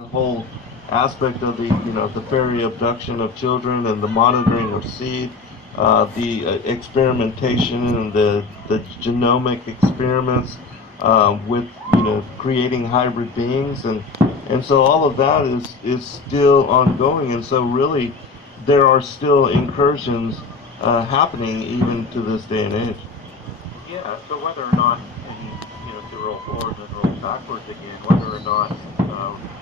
The whole aspect of the fairy abduction of children and the monitoring of seed, the experimentation and the genomic experiments with creating hybrid beings, and so all of that is still ongoing, and so really there are still incursions happening even to this day and age. Yeah, so whether or not, I mean, to roll forward and then roll backwards again, whether or not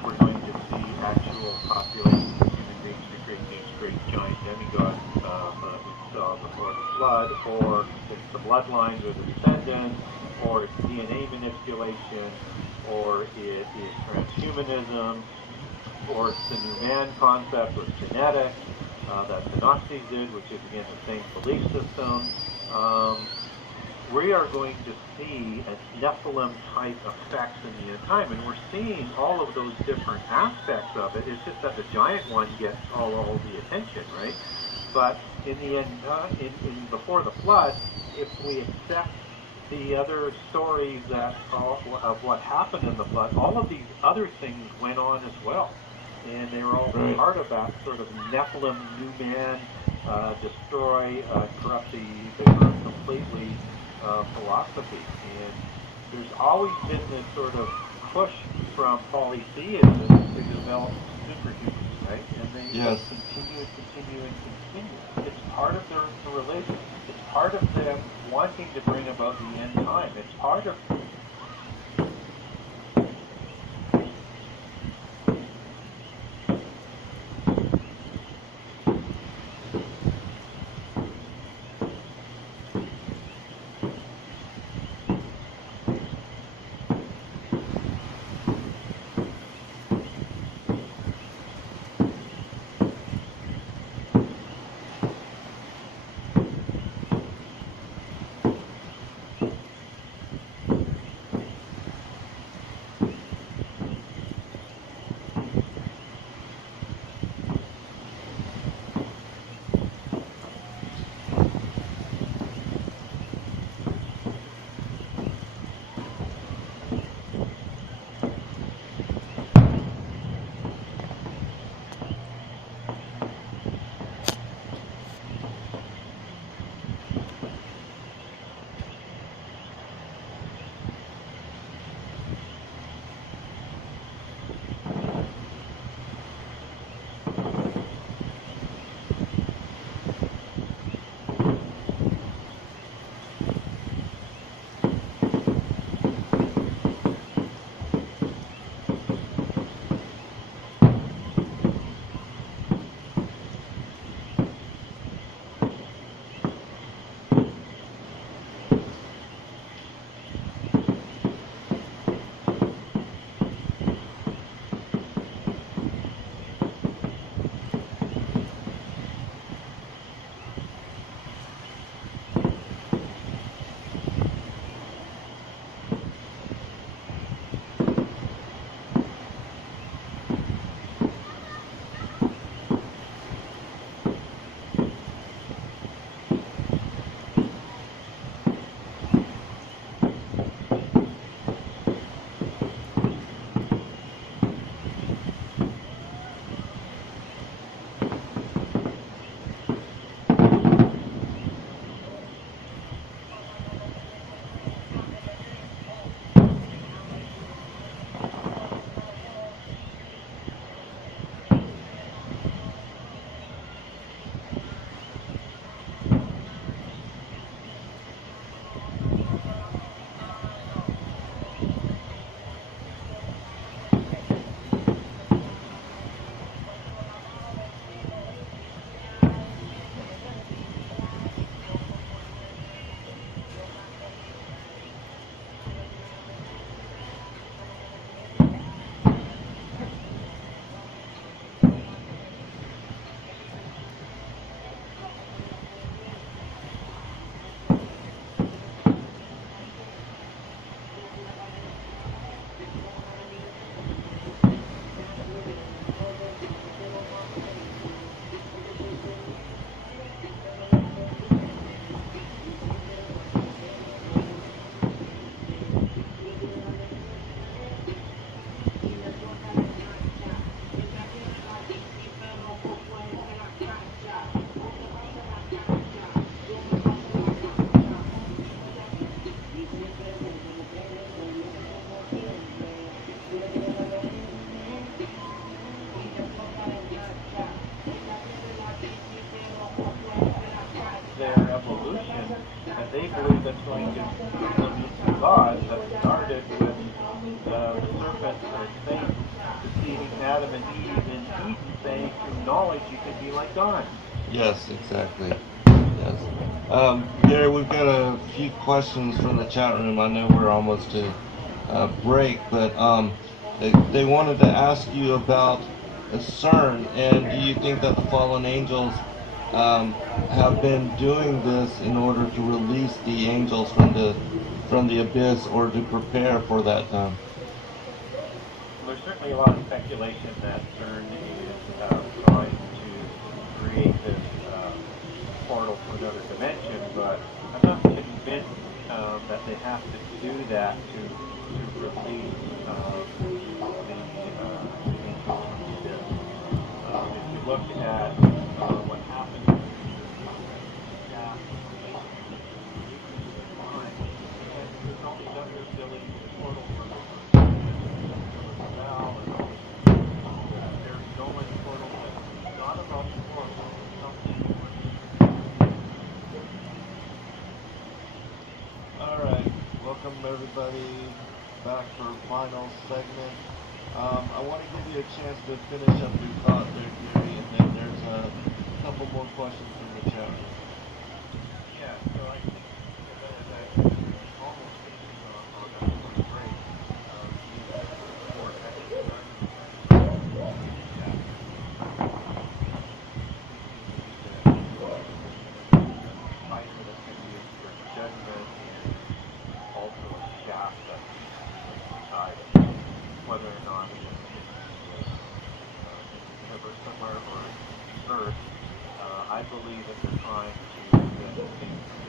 we're going to see actual populations of human beings to create these great giant demigods we saw before the flood, or it's the bloodlines or the descendants, or it's DNA manipulation, or it is transhumanism, or it's the new man concept with genetics that the Nazis did, which is again the same belief system. Um, we are going to see a Nephilim type effects in the end time, and we're seeing all of those different aspects of it. It's just that the giant one gets all the attention, right? But in the end, in before the flood, if we accept the other stories that of what happened in the flood, all of these other things went on as well, and they were all Right. part of that sort of Nephilim new man, destroy, corrupt the earth completely philosophy. And there's always been this sort of push from polytheism to develop superhumans, right? And they Yes. continue and continue and continue. It's part of their religion. It's part of them wanting to bring about the end time. It's part of going to be two gods that started with the serpent or Satan deceiving Adam and Eve in Eden, saying through knowledge you can be like God. Yes, exactly. Yes. Gary, we've got a few questions from the chat room. I know we're almost to break, but they wanted to ask you about CERN, and do you think that the fallen angels have been doing this in order to release the angels from the abyss, or to prepare for that time? There's certainly a lot of speculation that CERN is trying to create this portal to another dimension, but I'm not convinced that they have to do that to release the angels from the abyss. If you look at what happened to Jack later in their time, and there's all these other abilities in portals where there's a bell and all this there's going portal, but it's not about the portal. It's something more. All right, welcome everybody back for our final segment. I want to give you a chance to finish up your thought there, Gary, and then there's a couple more questions from the chat room. Yeah, so I think that as I almost finished on that point break, for I think CERN device that can be used for judgment and also a shaft that inside it. Whether or not it's in the universe somewhere or Earth, I believe that they're trying to, I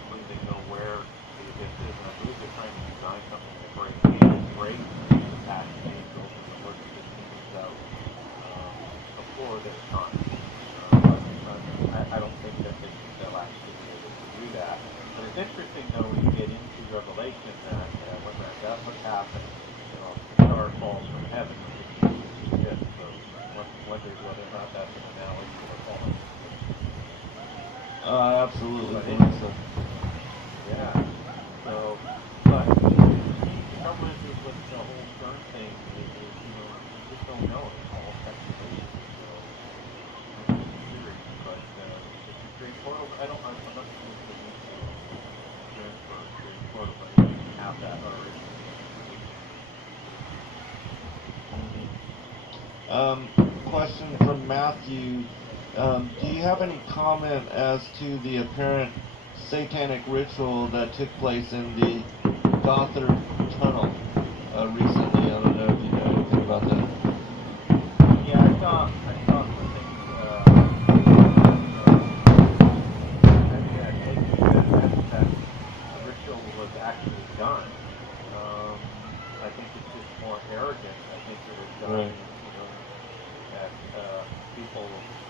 believe they know where the abyss is, and I believe they're trying to design something to break the passion angels and the work of the demons out before their time. I don't think that they'll actually be able to do that. But it's interesting, though, when you get into Revelation that when that does happen, the star falls from heaven. So one wonders whether or not that's an analogy to the fallen angels. I absolutely believe so. Yeah. So, but the trouble is with the whole CERN thing is you just don't know. It's all speculation. So, theories. But if you create portals, I'm not convinced they need to transfer or create portals. I think you have that already. Question from Matthew. Do you have any comment as to the apparent satanic ritual that took place in the Gothard Tunnel recently? I don't know if you know anything about that. Yeah, I saw some things. That a ritual was actually done. I think it's just more arrogant. I think it was done. Right. That people,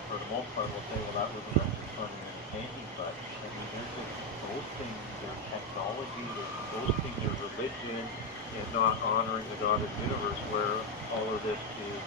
for the most part, will say, well, that was meant for fun and entertaining. But I mean, they're just boasting their technology, they're boasting their religion, and not honoring the God of the universe, where all of this is